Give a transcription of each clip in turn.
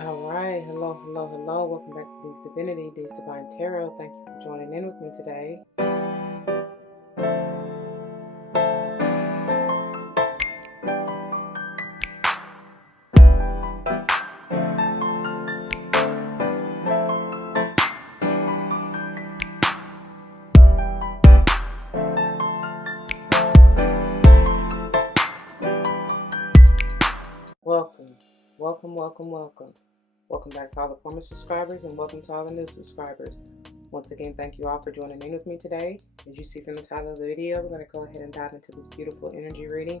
All right, hello, hello, hello. Welcome back to D's Divinity, D's Divine Tarot. Thank you for joining in with me today. Welcome, welcome, welcome, welcome. Welcome back to all the former subscribers and welcome to all the new subscribers. Once again, thank you all for joining in with me today. As you see from the title of the video, we're going to go ahead and dive into this beautiful energy reading,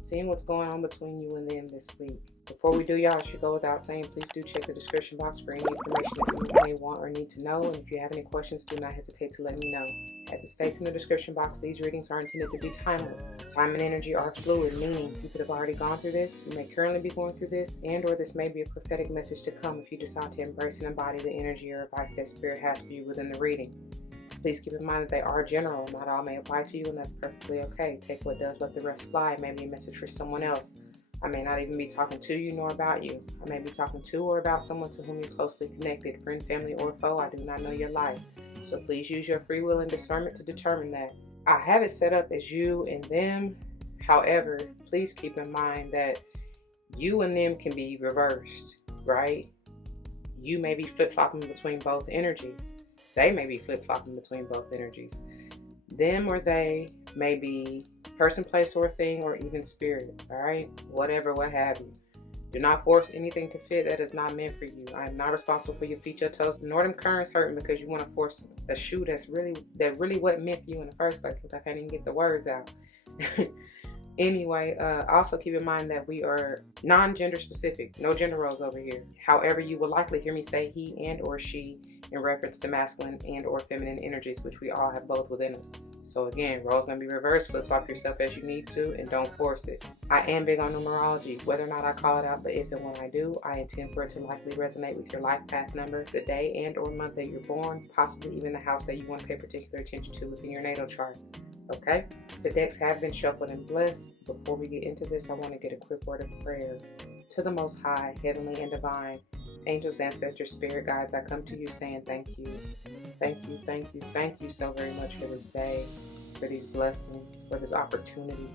seeing what's going on between you and them this week. Before we do, y'all, it should go without saying, please do check the description box for any information that you may want or need to know. And if you have any questions, do not hesitate to let me know. As it states in the description box, these readings are intended to be timeless. Time and energy are fluid, meaning you could have already gone through this, you may currently be going through this, and or this may be a prophetic message to come if you decide to embrace and embody the energy or advice that Spirit has for you within the reading. Please keep in mind that they are general. Not all may apply to you, and that's perfectly okay. Take what does, let the rest fly. It may be a message for someone else. I may not even be talking to you nor about you. I may be talking to or about someone to whom you're closely connected, friend, family, or foe. I do not know your life. So please use your free will and discernment to determine that. I have it set up as you and them. However, please keep in mind that you and them can be reversed, right? You may be flip-flopping between both energies. They may be flip-flopping between both energies. Them or they may be person, place, or thing, or even spirit, all right? Whatever, what have you. Do not force anything to fit that is not meant for you. I am not responsible for your feet, your toes, nor them currents hurting because you want to force a shoe that really wasn't meant for you in the first place, because I can't even get the words out. Anyway, also keep in mind that we are non-gender specific, no gender roles over here. However, you will likely hear me say he and or she in reference to masculine and or feminine energies, which we all have both within us. So again, roles going to be reversed, flip-flop yourself as you need to, and don't force it. I am big on numerology, whether or not I call it out, but if and when I do, I intend for it to likely resonate with your life path number, the day and or month that you're born, possibly even the house that you want to pay particular attention to within your natal chart. Okay, the decks have been shuffled and blessed. Before we get into this, I want to get a quick word of prayer. To the Most High, Heavenly and Divine, angels, ancestors, spirit guides, I come to you saying thank you. Thank you, thank you, thank you so very much for this day, for these blessings, for this opportunity.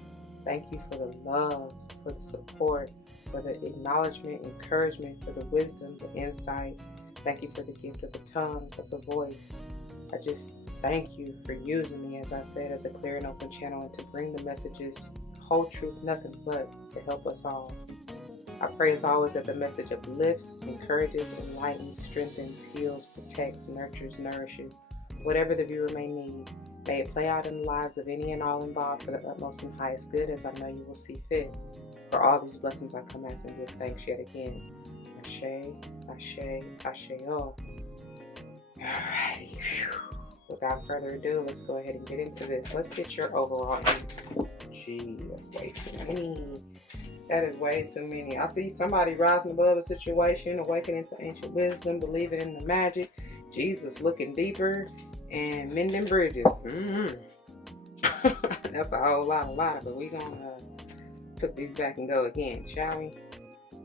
Thank you for the love, for the support, for the acknowledgement, encouragement, for the wisdom, the insight. Thank you for the gift of the tongue, of the voice. I just thank you for using me, as I said, as a clear and open channel, and to bring the messages, whole truth, nothing but to help us all. I pray as always that the message uplifts, encourages, enlightens, strengthens, heals, protects, nurtures, nourishes, whatever the viewer may need. May it play out in the lives of any and all involved for the utmost and highest good, as I know you will see fit. For all these blessings I come as and give thanks yet again. Ashe, ashe, ashe, oh. Alrighty. Without further ado, let's go ahead and get into this. Let's get your overall energy. That's way too many. That is way too many. I see somebody rising above a situation, awakening to ancient wisdom, believing in the magic, Jesus looking deeper, and mending bridges. That's a whole lot, but we're gonna put these back and go again, shall we?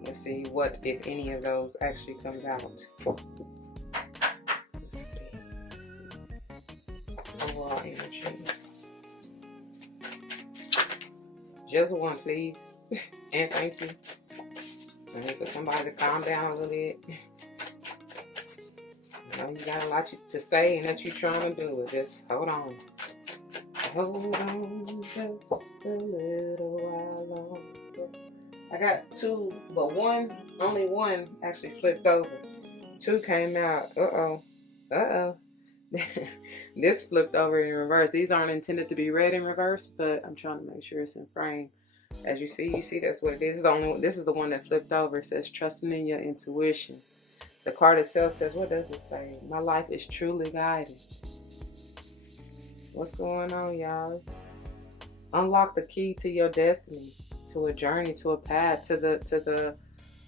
Let's see what, if any of those, actually comes out. Overall energy. Just one, please. And thank you. I need for somebody to calm down a little bit. I know you got a lot to say and that you're trying to do, but just hold on. Hold on just a little while longer. I got two, but only one actually flipped over. Two came out. Uh-oh. This flipped over in reverse. These aren't intended to be read in reverse, but I'm trying to make sure it's in frame. As you see that's what it is. This is the one that flipped over. It says trusting in your intuition. The card itself says, what does it say? My life is truly guided. What's going on, y'all? Unlock the key to your destiny, to a journey, to a path, to the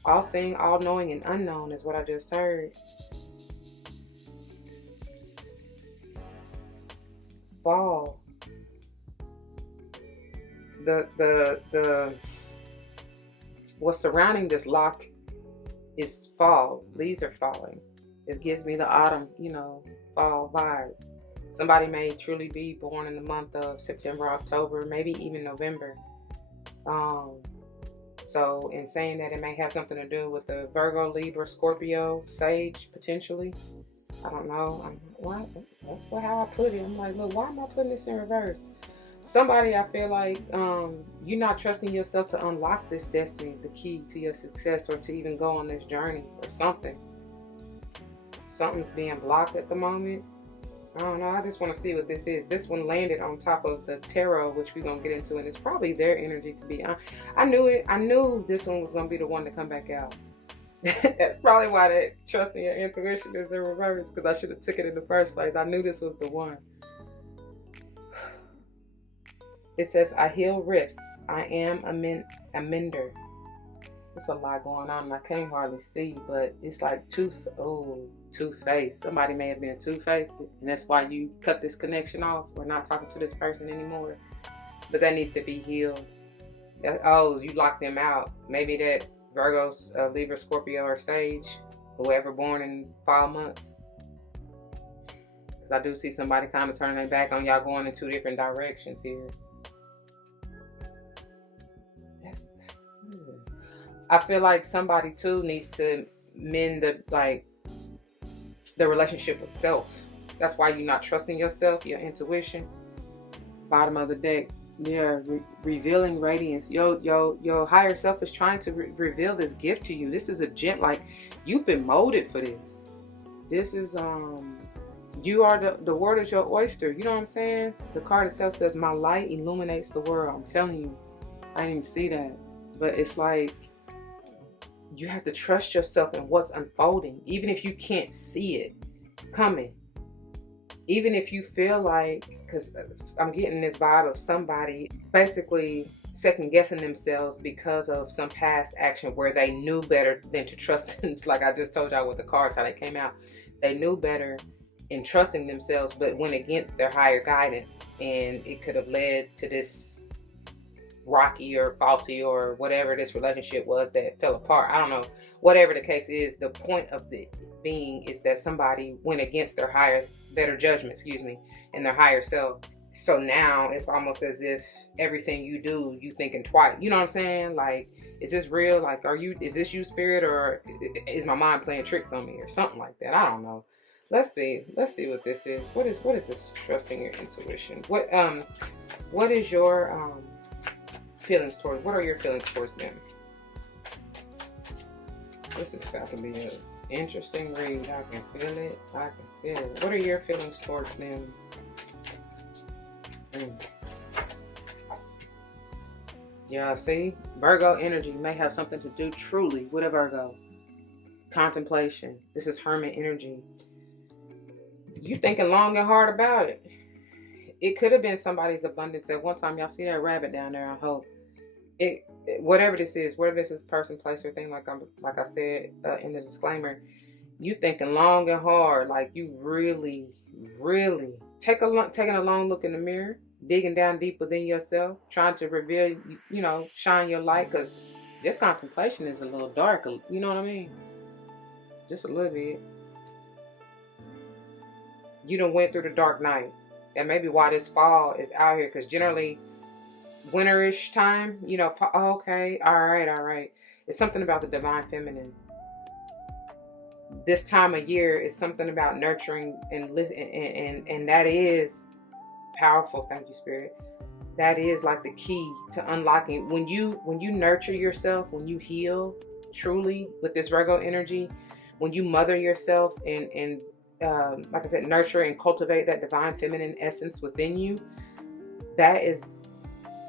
all-seeing, all-knowing, and unknown is what I just heard. Fall. The what's surrounding this lock It's fall. Leaves are falling. It gives me the autumn, fall vibes. Somebody may truly be born in the month of September, October, maybe even November. So in saying that, it may have something to do with the Virgo, Libra, Scorpio, Sage, potentially. I don't know. That's how I put it. I'm like, look, why am I putting this in reverse? Somebody, I feel like you're not trusting yourself to unlock this destiny, the key to your success, or to even go on this journey or something. Something's being blocked at the moment. I don't know. I just want to see what this is. This one landed on top of the tarot, which we're going to get into, and it's probably their energy, to be honest. I knew it. I knew this one was going to be the one to come back out. That's probably why that trusting your intuition is in reverse, because I should have took it in the first place. I knew this was the one. It says, I heal rifts. I am a mender. There's a lot going on, and I can't hardly see, but it's like two-faced. Somebody may have been two-faced, and that's why you cut this connection off. We're not talking to this person anymore. But that needs to be healed. Oh, you locked them out. Maybe that Virgo's, Libra, Scorpio, or Sage, whoever born in fall months. Because I do see somebody kind of turning their back on y'all, going in two different directions here. I feel like somebody too needs to mend the relationship with self. That's why you're not trusting yourself, your intuition. Bottom of the deck, yeah, revealing radiance. Your higher self is trying to reveal this gift to you. This is a gem. Like, you've been molded for this. This is you are the world is your oyster. You know what I'm saying? The card itself says, my light illuminates the world. I'm telling you, I didn't even see that, but it's like, you have to trust yourself in what's unfolding, even if you can't see it coming. Even if you feel like, because I'm getting this vibe of somebody basically second guessing themselves because of some past action where they knew better than to trust them. Like I just told y'all with the cards, how they came out. They knew better in trusting themselves, but went against their higher guidance. And it could have led to this rocky or faulty or whatever this relationship was that fell apart. I don't know. Whatever the case is, the point of the being is that somebody went against their better judgment, and their higher self. So now it's almost as if everything you do, you thinking twice. You know what I'm saying? Like, is this real? Like, is this you, spirit, or is my mind playing tricks on me or something like that? I don't know. Let's see what this is. What is this trusting your intuition? What is your feelings towards, what are your feelings towards them? This is about to be an interesting read. I can feel it. What are your feelings towards them? Yeah, see? Virgo energy may have something to do truly with a Virgo. Contemplation. This is Hermit energy. You thinking long and hard about it. It could have been somebody's abundance at one time. Y'all see that rabbit down there, I hope. Whatever this is, whether this is person, place, or thing, like I said in the disclaimer, you thinking long and hard, like you really, really taking a long look in the mirror, digging down deep within yourself, trying to reveal, shine your light, because this contemplation is a little dark, you know what I mean? Just a little bit. You done went through the dark night. That may be why this fall is out here, because generally winterish time, okay, all right. It's something about the divine feminine. This time of year is something about nurturing and that is powerful. Thank you, Spirit. That is like the key to unlocking. When you nurture yourself, when you heal truly with this Virgo energy, when you mother yourself and like I said, nurture and cultivate that divine feminine essence within you, that is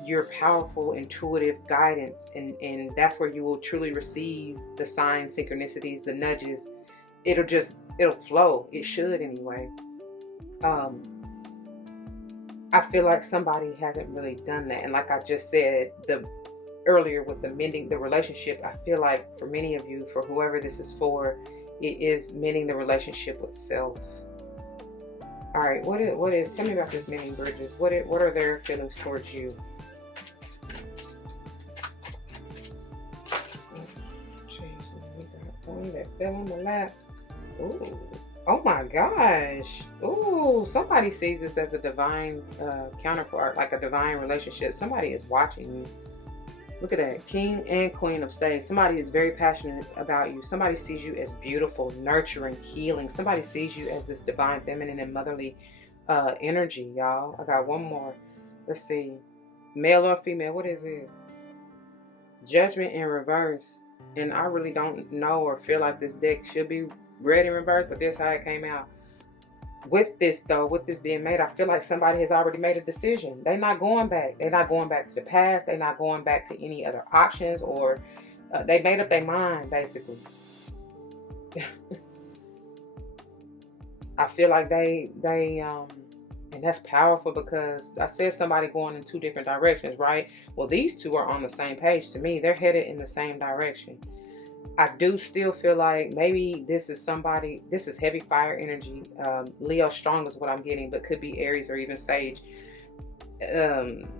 your powerful intuitive guidance, and that's where you will truly receive the signs, synchronicities, the nudges. It'll flow. It should anyway. I feel like somebody hasn't really done that, and like I just said earlier with the mending the relationship, I feel like for many of you, for whoever this is for, it is mending the relationship with self. All right, what is? Tell me about this mending bridges. What are their feelings towards you? fell in my lap. Ooh. Oh my gosh. Ooh, somebody sees this as a divine counterpart, like a divine relationship. Somebody is watching you. Look at that. King and Queen of Spades. Somebody is very passionate about you. Somebody sees you as beautiful, nurturing, healing. Somebody sees you as this divine feminine and motherly energy, y'all. I got one more. Let's see. Male or female? What is this? Judgment in reverse. And I really don't know or feel like this deck should be read in reverse, but this is how it came out. With this though, with this being made, I feel like somebody has already made a decision. They're not going back. They're not going back to the past. They're not going back to any other options, or they made up their mind, basically. I feel like they and that's powerful, because I said somebody going in two different directions, right? Well, these two are on the same page to me. They're headed in the same direction. I do still feel like maybe this is somebody, this is heavy fire energy. Leo strong is what I'm getting, but could be Aries or even Sage,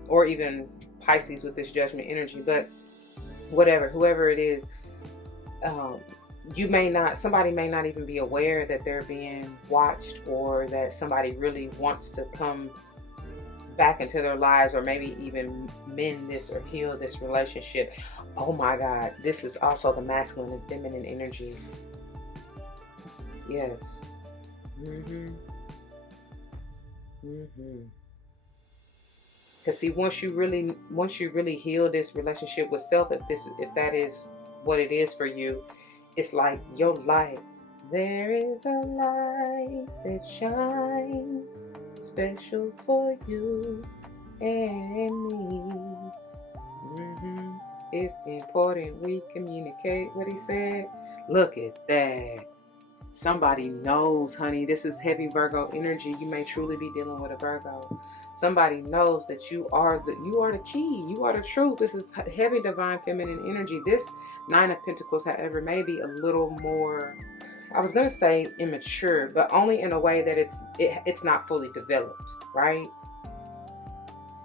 or even Pisces with this judgment energy. But whatever, whoever it is, somebody may not even be aware that they're being watched, or that somebody really wants to come back into their lives, or maybe even mend this or heal this relationship. Oh my God, this is also the masculine and feminine energies. Yes. Because see, once you really heal this relationship with self, if that is what it is for you, it's like your light. There is a light that shines special for you and me. It's important we communicate what he said. Look at that. Somebody knows, honey. This is heavy Virgo energy. You may truly be dealing with a Virgo. Somebody knows that you are the key. You are the truth. This is heavy divine feminine energy. This Nine of Pentacles, however, may be a little more, I was gonna say immature, but only in a way that it's not fully developed, right?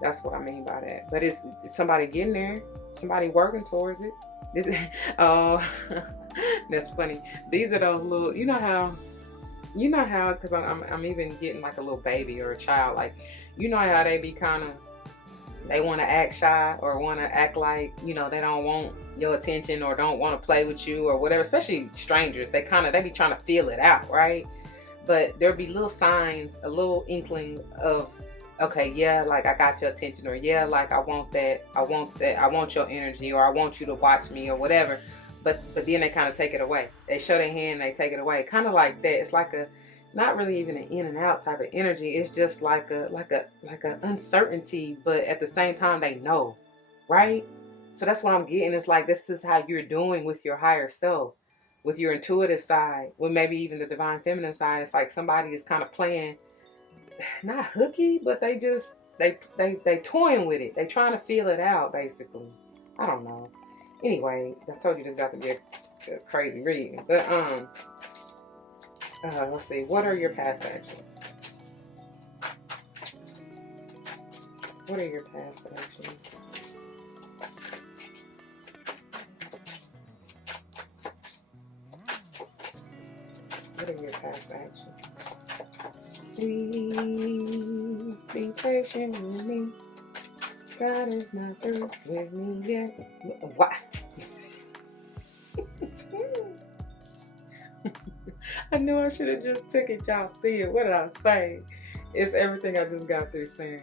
That's what I mean by that. But it's somebody getting there, somebody working towards it. This, oh, that's funny. These are those little, you know how, because I'm even getting like a little baby or a child, like, you know how they be kind of, they want to act shy, or want to act like, they don't want your attention, or don't want to play with you, or whatever. Especially strangers, they be trying to feel it out, right? But there'll be little signs, a little inkling of, okay, yeah, like I got your attention, or yeah, like I want that, I want your energy, or I want you to watch me, or whatever. But then they kind of take it away. They show their hand, they take it away, kind of like that. It's like not really even an in and out type of energy. It's just like a uncertainty, but at the same time they know, right? So that's what I'm getting. It's like, this is how you're doing with your higher self, with your intuitive side, with maybe even the divine feminine side. It's like somebody is kind of playing, not hooky, but they toying with it. They trying to feel it out, basically. I don't know. Anyway, I told you this got to be a crazy reading. But let's see. What are your past actions? What are your past actions? What are your past actions? Please be patient with me. God is not through with me yet. What? I knew I should have just took it. Y'all see it. What did I say? It's everything I just got through saying.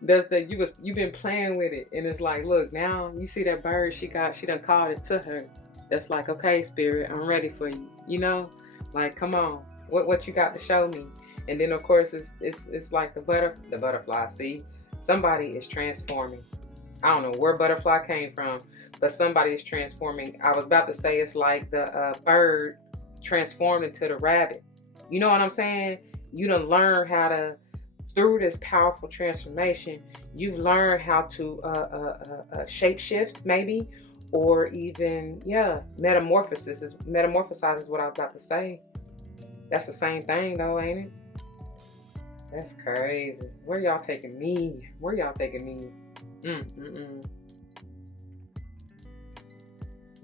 You've been playing with it, and it's like, look, now you see that bird she done called it to her. That's like, okay, spirit, I'm ready for you. Like, come on, what you got to show me? And then of course it's like the butterfly. See, somebody is transforming. I don't know where butterfly came from, but somebody is transforming. I was about to say it's like the bird transformed into the rabbit. You know what I'm saying? You done learn how to, through this powerful transformation, you've learned how to shape shift, maybe, or even, metamorphosize is what I was about to say. That's the same thing though, ain't it? That's crazy. Where y'all taking me?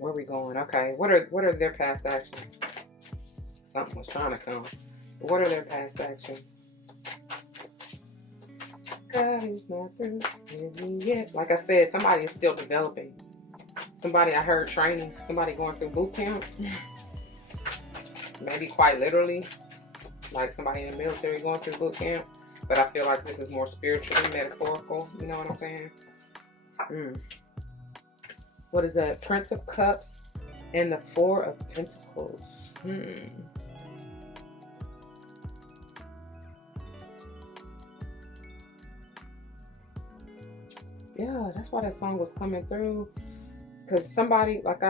Where are we going? Okay. What are their past actions? Something was trying to come. What are their past actions? God is not through with me yet. Like I said, somebody is still developing. Somebody, I heard, training. Somebody going through boot camp. Maybe quite literally. Like somebody in the military going through boot camp. But I feel like this is more spiritual and metaphorical. You know what I'm saying? What is that? Prince of Cups and the Four of Pentacles. Yeah, that's why that song was coming through. Because somebody, like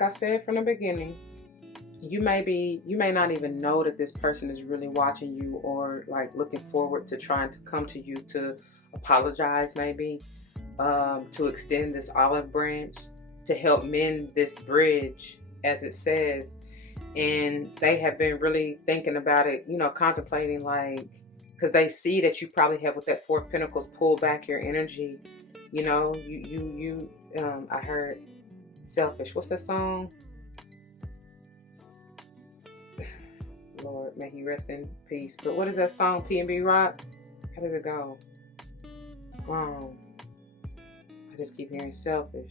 I said from the beginning, you may not even know that this person is really watching you, or like looking forward to trying to come to you to apologize, maybe, to extend this olive branch to help mend this bridge, as it says. And they have been really thinking about it, you know, contemplating, like, because they see that you probably have, with that Four of Pentacles, pull back your energy. You know, I heard Selfish. What's that song? Lord, may he rest in peace. But what is that song, P&B Rock? How does it go? I just keep hearing selfish.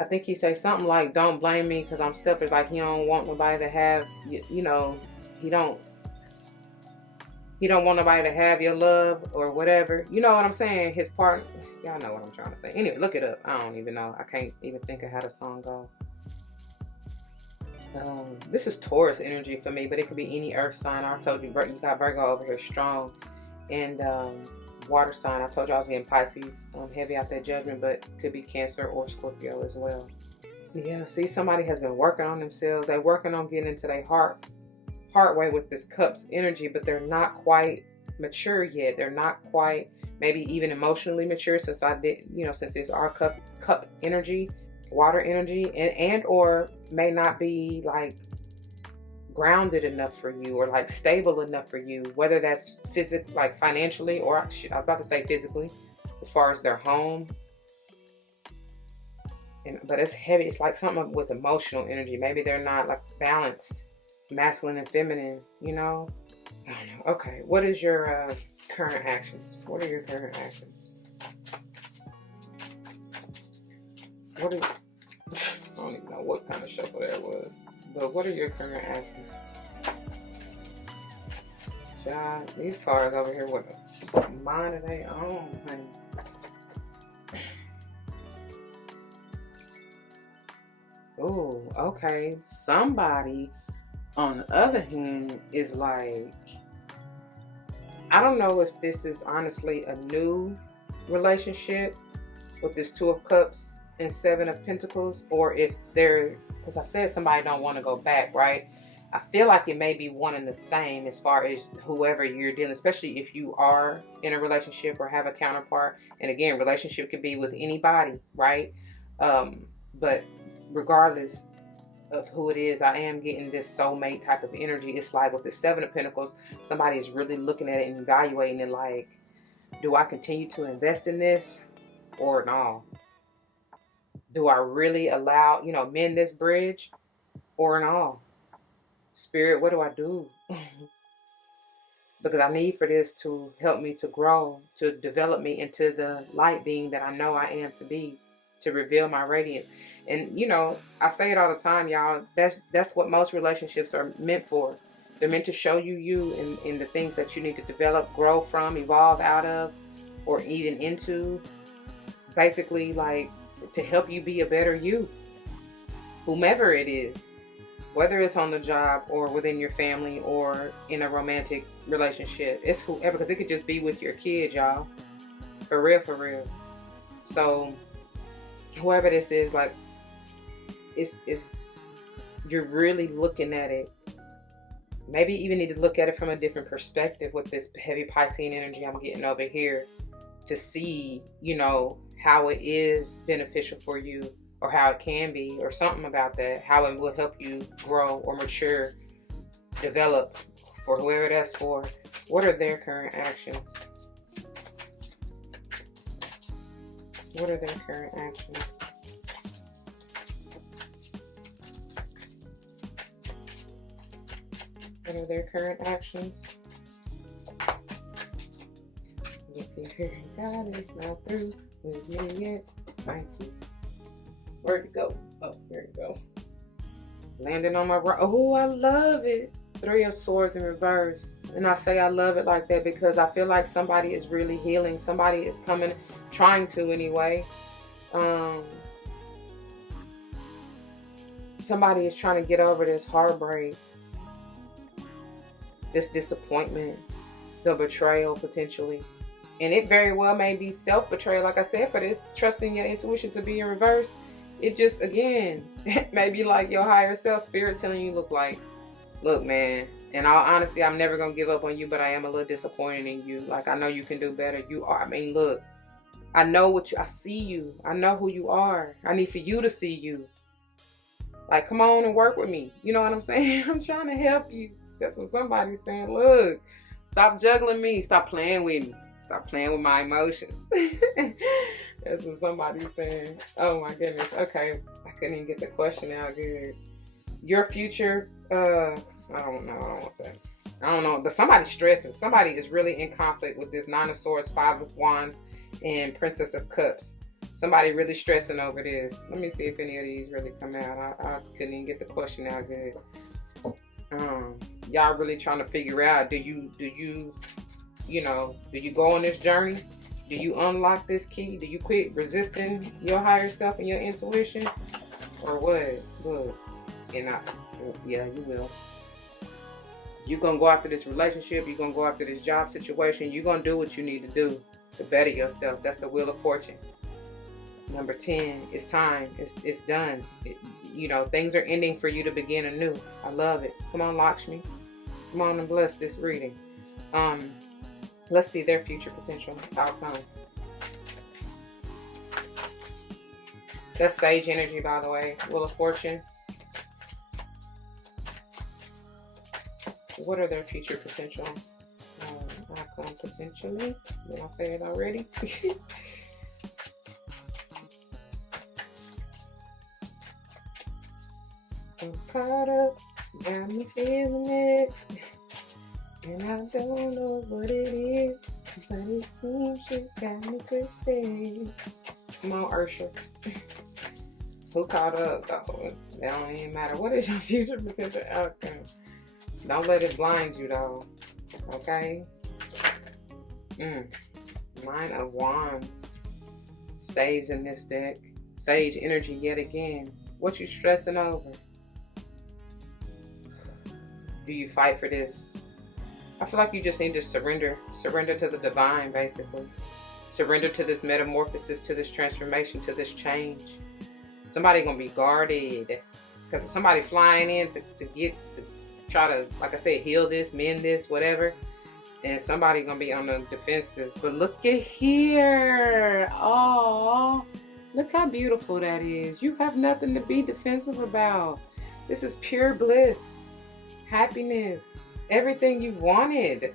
I think he say something like, don't blame me because I'm selfish. Like he don't want nobody to have, you know, he don't want nobody to have your love or whatever. You know what I'm saying? His part, y'all know what I'm trying to say. Anyway, look it up. I don't even know. I can't even think of how the song goes. This is Taurus energy for me, but it could be any earth sign. I told you, you got Virgo over here strong. And water sign, I told you I was getting Pisces heavy out that judgment, but could be Cancer or Scorpio as well. Yeah, see, somebody has been working on themselves. They're working on getting into their heart way with this Cups energy, but they're not quite mature yet. They're not quite, maybe even emotionally mature, since since it's our cup energy, water energy, and or may not be like grounded enough for you, or like stable enough for you, whether that's physically, like financially, or I was about to say physically, as far as their home. But it's heavy. It's like something with emotional energy. Maybe they're not like balanced, masculine and feminine, you know? I don't know. Okay, what is your current actions? What are your current actions? I don't even know what kind of shuffle that was. But what are your current actions? Child, these cards over here with a mind of their own, honey. Oh, okay. Somebody, on the other hand, is like, I don't know if this is honestly a new relationship with this Two of Cups and Seven of Pentacles, or if they're, because I said somebody don't want to go back, right? I feel like it may be one and the same as far as whoever you're dealing, especially if you are in a relationship or have a counterpart. And again, relationship could be with anybody, right? But regardless of who it is, I am getting this soulmate type of energy. It's like with the Seven of Pentacles, somebody is really looking at it and evaluating it, like, do I continue to invest in this or no? Do I really allow, mend this bridge or no? Spirit, what do I do? Because I need for this to help me to grow, to develop me into the light being that I know I am to be, to reveal my radiance. And, I say it all the time, y'all. That's what most relationships are meant for. They're meant to show you in the things that you need to develop, grow from, evolve out of, or even into. Basically, like, to help you be a better you, whomever it is. Whether it's on the job or within your family or in a romantic relationship. It's whoever, because it could just be with your kids, y'all. For real, for real. So, whoever this is, like, it's you're really looking at it. Maybe you even need to look at it from a different perspective with this heavy Piscean energy I'm getting over here, to see, how it is beneficial for you, or how it can be, or something about that, how it will help you grow or mature, develop, for whoever that's for. What are their current actions? What are their current actions? What are their current actions? Just keep hearing God is not through with me yet. Thank you. Where'd it go? Oh, there you go. Landing on my right. Oh, I love it. 3 of Swords in reverse. And I say I love it like that because I feel like somebody is really healing. Somebody is coming, trying to anyway. Somebody is trying to get over this heartbreak, this disappointment, the betrayal potentially. And it very well may be self-betrayal, like I said, for this trusting your intuition to be in reverse. It just, again, maybe like your higher self, spirit telling you, look, man, in all honesty, I'm never going to give up on you, but I am a little disappointed in you. Like, I know you can do better. You are. I mean, look, I know I see you. I know who you are. I need for you to see you. Like, come on and work with me. You know what I'm saying? I'm trying to help you. That's what somebody's saying. Look, stop juggling me. Stop playing with me. Stop playing with my emotions. That's what somebody's saying. Oh my goodness. Okay. I couldn't even get the question out good. Your future, I don't know. I don't want that. I don't know. But somebody's stressing. Somebody is really in conflict with this 9 of Swords, 5 of Wands, and Princess of Cups. Somebody really stressing over this. Let me see if any of these really come out. I couldn't even get the question out good. Y'all really trying to figure out, do you go on this journey? Do you unlock this key? Do you quit resisting your higher self and your intuition? Or what? Look. Yeah, you will. You're going to go after this relationship. You're going to go after this job situation. You're going to do what you need to do to better yourself. That's the Wheel of Fortune. Number 10, it's time. It's done. Things are ending for you to begin anew. I love it. Come on, Lakshmi. Come on and bless this reading. Let's see their future potential outcome. That's Sage energy, by the way. Wheel of Fortune. What are their future potential? Outcome potentially. Did I say it already? I'm caught up, got me feeling it, and I don't know what it is, but it seems you got me twisted. Come on, Ursha. Who caught up, though? That don't even matter. What is your future potential outcome? Don't let it blind you, though. Okay? 9 of Wands. Staves in this deck. Sage energy yet again. What you stressing over? Do you fight for this? I feel like you just need to surrender. Surrender to the divine, basically. Surrender to this metamorphosis, to this transformation, to this change. Somebody gonna be guarded. Because somebody flying in to try to, like I said, heal this, mend this, whatever. And somebody gonna be on the defensive. But look at here. Oh, look how beautiful that is. You have nothing to be defensive about. This is pure bliss. Happiness, everything you've wanted,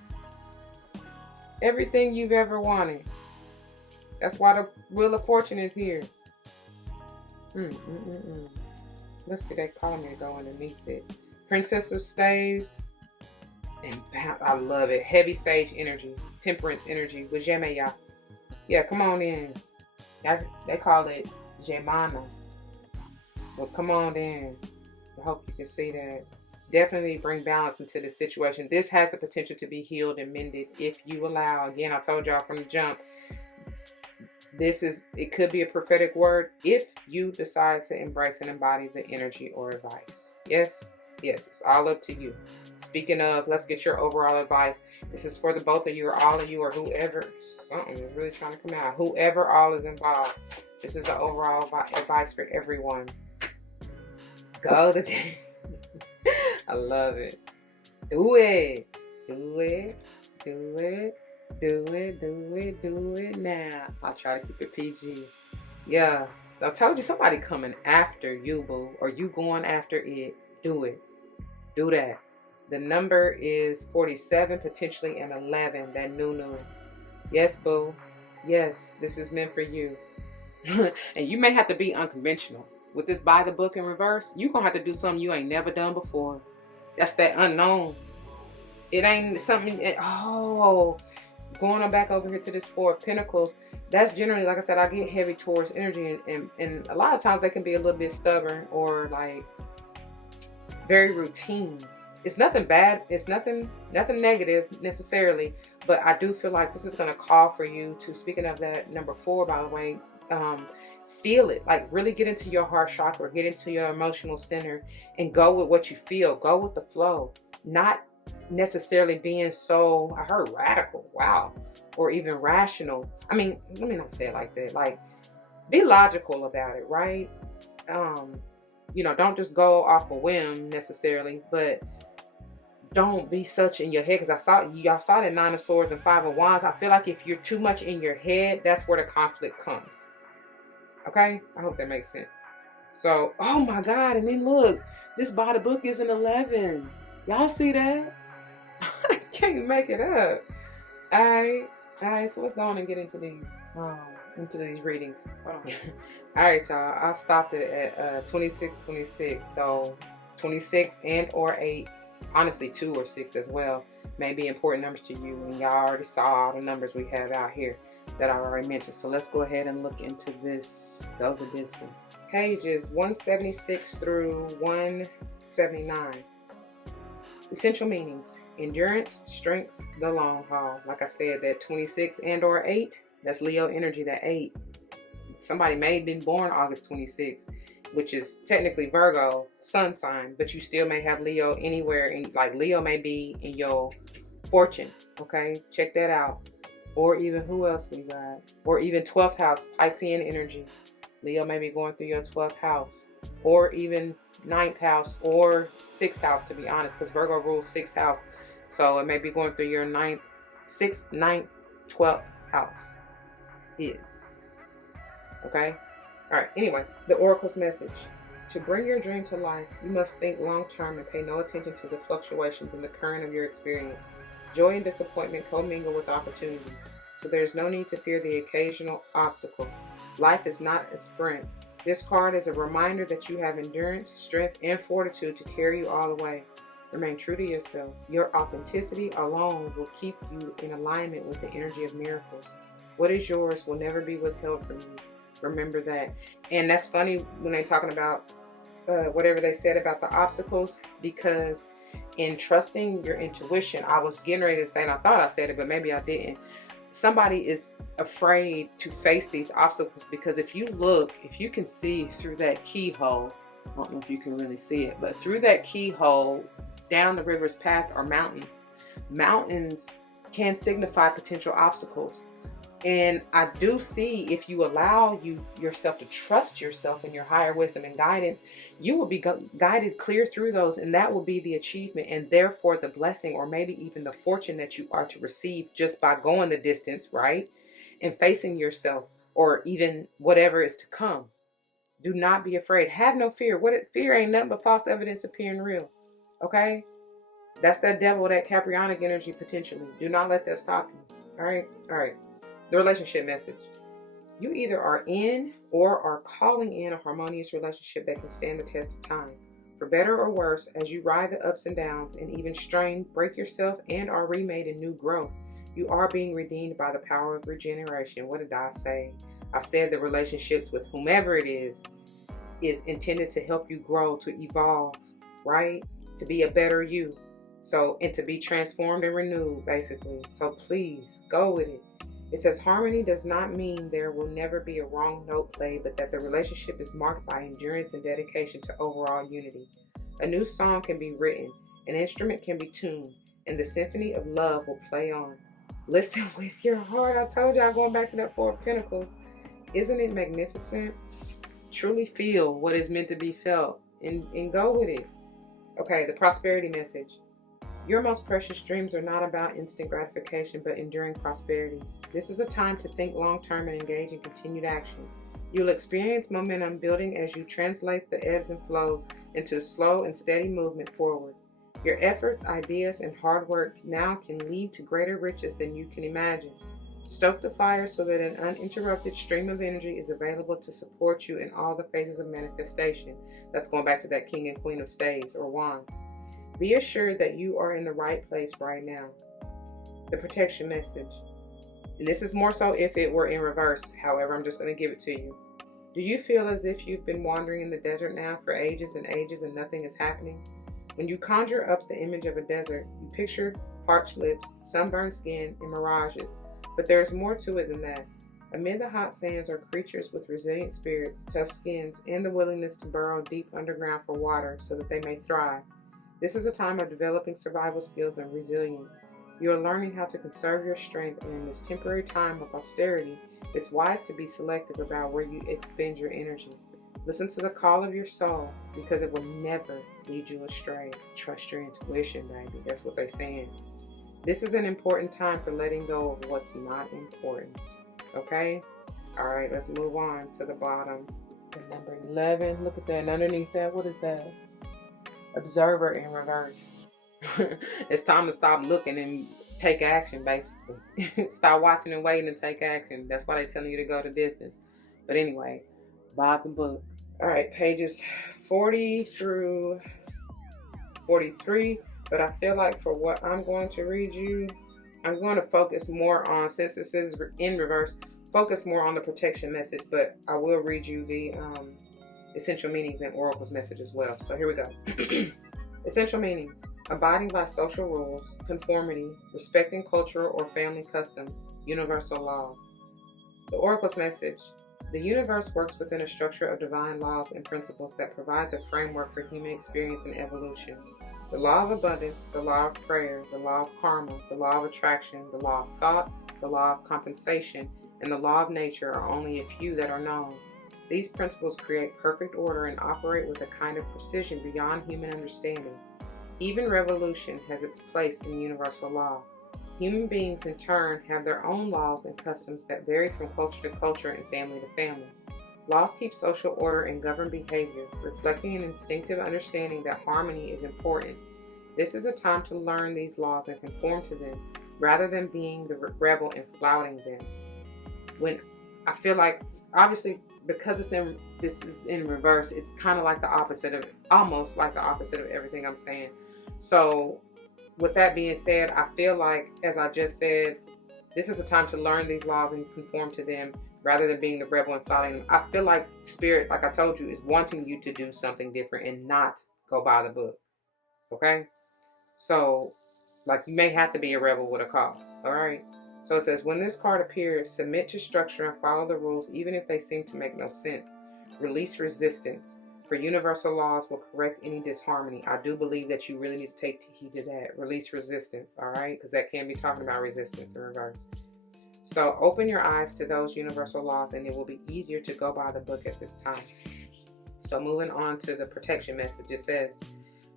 everything you've ever wanted. That's why the Wheel of Fortune is here. Let's see that column here go underneath it. Princess of Staves, and I love it. Heavy Sage energy, Temperance energy with Jemeya. Yeah, come on in. They call it Jemana. But come on in. I hope you can see that. Definitely bring balance into this situation. This has the potential to be healed and mended if you allow. Again, I told y'all from the jump, it could be a prophetic word if you decide to embrace and embody the energy or advice. Yes, it's all up to you. Speaking of, let's get your overall advice. This is for the both of you or all of you or whoever. Something is really trying to come out. Whoever all is involved. This is the overall advice for everyone. Go the day. I love it. Do it. Do it. Do it. Do it. Do it. Do it now. I'll try to keep it PG. Yeah. So I told you somebody coming after you, boo. Or you going after it. Do it. Do that. The number is 47, potentially an 11. That new. Yes, boo. Yes, this is meant for you. And you may have to be unconventional. With this by the book in reverse, you're going to have to do something you ain't never done before. That's that unknown. It ain't something. Oh, going on back over here to this Four of Pentacles. That's generally, like I said, I get heavy towards energy, and a lot of times they can be a little bit stubborn or like very routine. It's nothing bad. It's nothing negative necessarily, but I do feel like this is going to call for you to, speaking of that number 4, by the way, feel it, like really get into your heart chakra, get into your emotional center, and go with what you feel. Go with the flow, not necessarily being so, I heard radical, wow, or even rational. I mean, let me not say it like that. Like, be logical about it, right? Don't just go off a whim necessarily, but don't be such in your head, because y'all saw that 9 of Swords and 5 of Wands. I feel like if you're too much in your head, that's where the conflict comes. Okay, I hope that makes sense. So, oh my God, and then look, this by the book is an 11. Y'all see that? I can't make it up. All right, so let's go on and get into these readings. All right, y'all, I stopped it at 26. So 26 and or 8, honestly 2 or 6 as well, may be important numbers to you, and y'all already saw all the numbers we have out here that I already mentioned. So let's go ahead and look into this. Go the distance. Pages 176 through 179. Essential meanings: endurance, strength, the long haul. Like I said, that 26 and or 8, that's Leo energy, that 8. Somebody may have been born August 26th, which is technically Virgo, sun sign, but you still may have Leo anywhere. Like Leo may be in your fortune, okay? Check that out. Or even, who else we got? Or even 12th house, Piscean energy. Leo may be going through your 12th house. Or even 9th house or 6th house, to be honest, because Virgo rules 6th house. So it may be going through your 9th, 6th, 9th, 12th house. Is. Okay? All right, anyway, the Oracle's message. To bring your dream to life, you must think long-term and pay no attention to the fluctuations in the current of your experience. Joy and disappointment commingle with opportunities, so there is no need to fear the occasional obstacle. Life is not a sprint. This card is a reminder that you have endurance, strength, and fortitude to carry you all the way. Remain true to yourself. Your authenticity alone will keep you in alignment with the energy of miracles. What is yours will never be withheld from you. Remember that. And that's funny when they're talking about whatever they said about the obstacles, because in trusting your intuition, I was getting ready to say, and I thought I said it, but maybe I didn't. Somebody is afraid to face these obstacles, because if you can see through that keyhole, I don't know if you can really see it, but through that keyhole, down the river's path are mountains. Mountains can signify potential obstacles. And I do see, if you allow yourself to trust yourself and your higher wisdom and guidance, you will be guided clear through those, and that will be the achievement, and therefore the blessing, or maybe even the fortune that you are to receive just by going the distance, right? And facing yourself, or even whatever is to come. Do not be afraid. Have no fear. Fear ain't nothing but false evidence appearing real. Okay? That's that devil, that Caprionic energy potentially. Do not let that stop you. All right? All right. The relationship message. You either are in or are calling in a harmonious relationship that can stand the test of time. For better or worse, as you ride the ups and downs and even strain, break yourself, and are remade in new growth, you are being redeemed by the power of regeneration. What did I say? I said the relationships with whomever it is intended to help you grow, to evolve, right? To be a better you. So, and to be transformed and renewed, basically. So please, go with it. It says harmony does not mean there will never be a wrong note played, but that the relationship is marked by endurance and dedication to overall unity. A new song can be written, an instrument can be tuned, and the symphony of love will play on. Listen with your heart. I told y'all, going back to that Four of Pentacles. Isn't it magnificent? Truly feel what is meant to be felt and go with it. Okay, the prosperity message. Your most precious dreams are not about instant gratification, but enduring prosperity. This is a time to think long-term and engage in continued action. You'll experience momentum building as you translate the ebbs and flows into slow and steady movement forward. Your efforts, ideas, and hard work now can lead to greater riches than you can imagine. Stoke the fire so that an uninterrupted stream of energy is available to support you in all the phases of manifestation. That's going back to that King and Queen of Staves or Wands. Be assured that you are in the right place right now. The protection message. And this is more so if it were in reverse. However, I'm just going to give it to you. Do you feel as if you've been wandering in the desert now for ages and ages and nothing is happening? When you conjure up the image of a desert, you picture parched lips, sunburned skin, and mirages. But there is more to it than that. Amid the hot sands are creatures with resilient spirits, tough skins, and the willingness to burrow deep underground for water so that they may thrive. This is a time of developing survival skills and resilience. You are learning how to conserve your strength, and in this temporary time of austerity, it's wise to be selective about where you expend your energy. Listen to the call of your soul, because it will never lead you astray. Trust your intuition, baby. That's what they're saying. This is an important time for letting go of what's not important. Okay? All right, let's move on to the bottom. The number 11. Look at that. And underneath that, what is that? Observer in reverse. It's time to stop looking and take action, basically. Stop watching and waiting and take action. That's why they're telling you to go the distance. But anyway, buy the book. All right, pages 40 through 43. But I feel like for what I'm going to read you, I'm going to focus more on, since this is in reverse, focus more on the protection message. But I will read you the essential meanings and oracle's message as well. So here we go. Essential meanings: abiding by social rules, conformity, respecting cultural or family customs, universal laws. The oracle's message: the universe works within a structure of divine laws and principles that provides a framework for human experience and evolution. The law of abundance, the law of prayer, the law of karma, the law of attraction, the law of thought, the law of compensation, and the law of nature are only a few that are known. These principles create perfect order and operate with a kind of precision beyond human understanding. Even revolution has its place in universal law. Human beings, in turn, have their own laws and customs that vary from culture to culture and family to family. Laws keep social order and govern behavior, reflecting an instinctive understanding that harmony is important. This is a time to learn these laws and conform to them, rather than being the rebel and flouting them. When I feel like, obviously, because this is in reverse, it's kind of like the opposite of, almost like the opposite of everything I'm saying. So with that being said, I feel like, as I just said, this is a time to learn these laws and conform to them rather than being the rebel and flouting them. I feel like Spirit, like I told you, is wanting you to do something different and not go by the book. Okay? So, like, you may have to be a rebel with a cause. All right? So it says, when this card appears, submit to structure and follow the rules, even if they seem to make no sense. Release resistance, for universal laws will correct any disharmony. I do believe that you really need to take heed to that. Release resistance, all right? Because that can be talking about resistance in reverse. So open your eyes to those universal laws, and it will be easier to go by the book at this time. So moving on to the protection message, it says,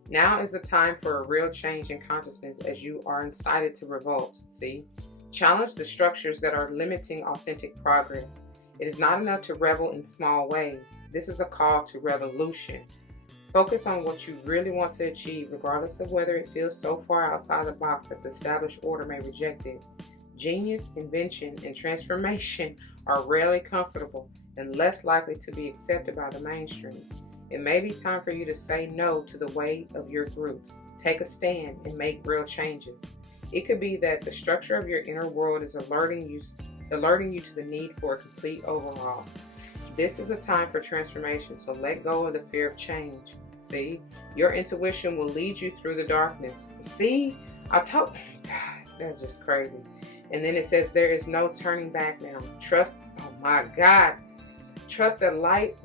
now is the time for a real change in consciousness as you are incited to revolt. See? Challenge the structures that are limiting authentic progress. It is not enough to revel in small ways. This is a call to revolution. Focus on what you really want to achieve, regardless of whether it feels so far outside the box that the established order may reject it. Genius, invention, and transformation are rarely comfortable and less likely to be accepted by the mainstream. It may be time for you to say no to the weight of your groups. Take a stand and make real changes. It could be that the structure of your inner world is alerting you to the need for a complete overhaul. This is a time for transformation, so let go of the fear of change. See, your intuition will lead you through the darkness. See, God, that's just crazy. And then it says, there is no turning back now. Trust, oh my God, trust the light.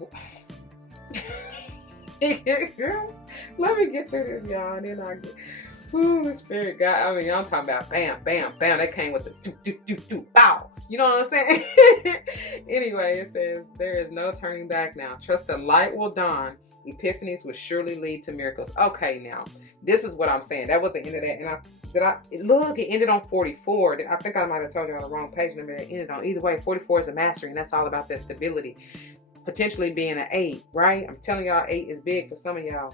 Let me get through this, y'all, and then I get, the Spirit God. I mean, I'm talking about bam, bam, bam. That came with the do, do, do, do, bow. You know what I'm saying? Anyway, it says, there is no turning back now. Trust the light will dawn. Epiphanies will surely lead to miracles. Okay, now, this is what I'm saying. That was the end of that. And look, it ended on 44. I think I might have told you on the wrong page number that ended on. Either way, 44 is a mastery, and that's all about that stability. Potentially being an 8, right? I'm telling y'all, 8 is big for some of y'all.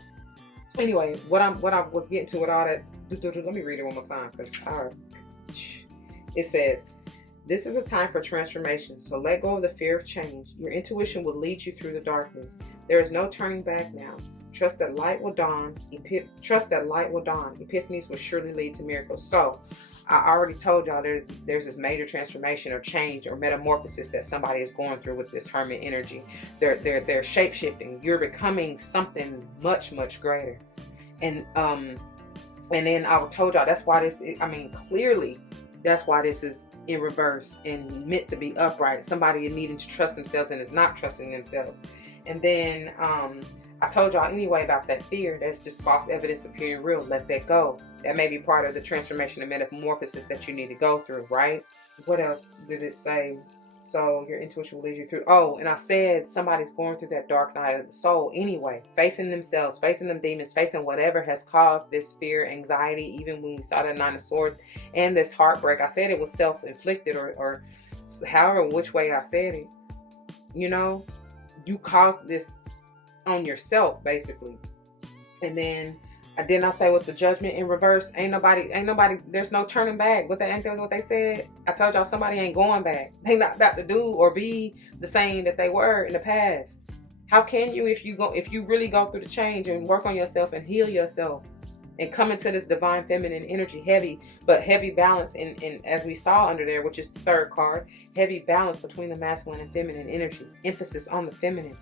Anyway, what I was getting to with all that, let me read it one more time, because it says, this is a time for transformation, so let go of the fear of change. Your intuition will lead you through the darkness. There is no turning back now. Trust that light will dawn. Trust that light will dawn. Epiphanies will surely lead to miracles. So, I already told y'all there's this major transformation or change or metamorphosis that somebody is going through with this hermit energy. They're shape shifting. You're becoming something much, much greater. And then I told y'all that's why this. I mean, clearly, that's why this is in reverse and meant to be upright. Somebody needing to trust themselves and is not trusting themselves. And then I told y'all anyway about that fear. That's just false evidence appearing real. Let that go. That may be part of the transformation and metamorphosis that you need to go through, right? What else did it say? So your intuition will lead you through. Oh, and I said somebody's going through that dark night of the soul anyway. Facing themselves, facing them demons, facing whatever has caused this fear, anxiety, even when we saw the Nine of Swords and this heartbreak. I said it was self-inflicted or however which way I said it. You know, you caused this on yourself basically. And then I say with the judgment in reverse, ain't nobody, there's no turning back. Ain't that what they said? I told y'all somebody ain't going back. They not about to do or be the same that they were in the past. How can you if you really go through the change and work on yourself and heal yourself and come into this divine feminine energy, heavy balance in as we saw under there, which is the third card, heavy balance between the masculine and feminine energies, emphasis on the feminine.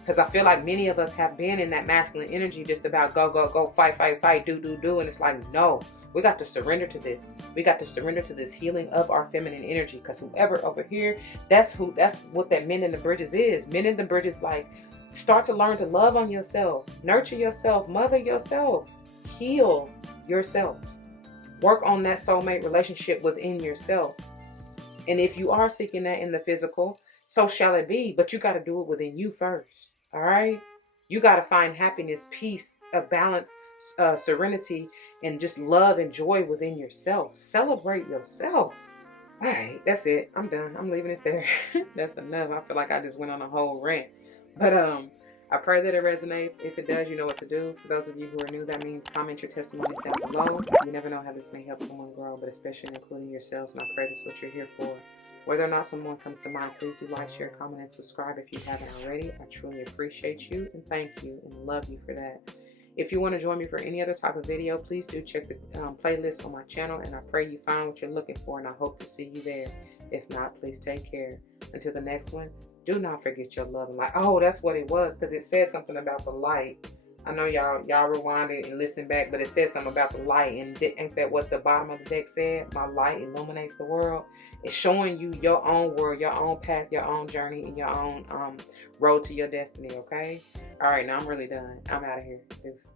Because I feel like many of us have been in that masculine energy, just about go, fight, do. And it's like, no, we got to surrender to this. We got to surrender to this healing of our feminine energy. Because whoever over here, that's what that mending the bridges is. Mending the bridges, like, start to learn to love on yourself, nurture yourself, mother yourself, heal yourself. Work on that soulmate relationship within yourself. And if you are seeking that in the physical, so shall it be. But you got to do it within you first. All right, you got to find happiness, peace, a balance, serenity, and just love and joy within yourself. Celebrate yourself. All right, that's it. I'm done. I'm leaving it there. That's enough. I feel like I just went on a whole rant. But I pray that it resonates. If it does, you know what to do. For those of you who are new, that means comment your testimonies down below. You never know how this may help someone grow, but especially including yourselves. And I pray that's what you're here for. Whether or not someone comes to mind, please do like, share, comment, and subscribe if you haven't already. I truly appreciate you and thank you and love you for that. If you want to join me for any other type of video, please do check the playlist on my channel, and I pray you find what you're looking for, and I hope to see you there. If not, please take care. Until the next one, do not forget your love and light. Oh, that's what it was, because it said something about the light. I know y'all rewind it and listen back, but it says something about the light. And ain't that what the bottom of the deck said? My light illuminates the world. It's showing you your own world, your own path, your own journey, and your own road to your destiny, okay? All right, now I'm really done. I'm out of here. Peace.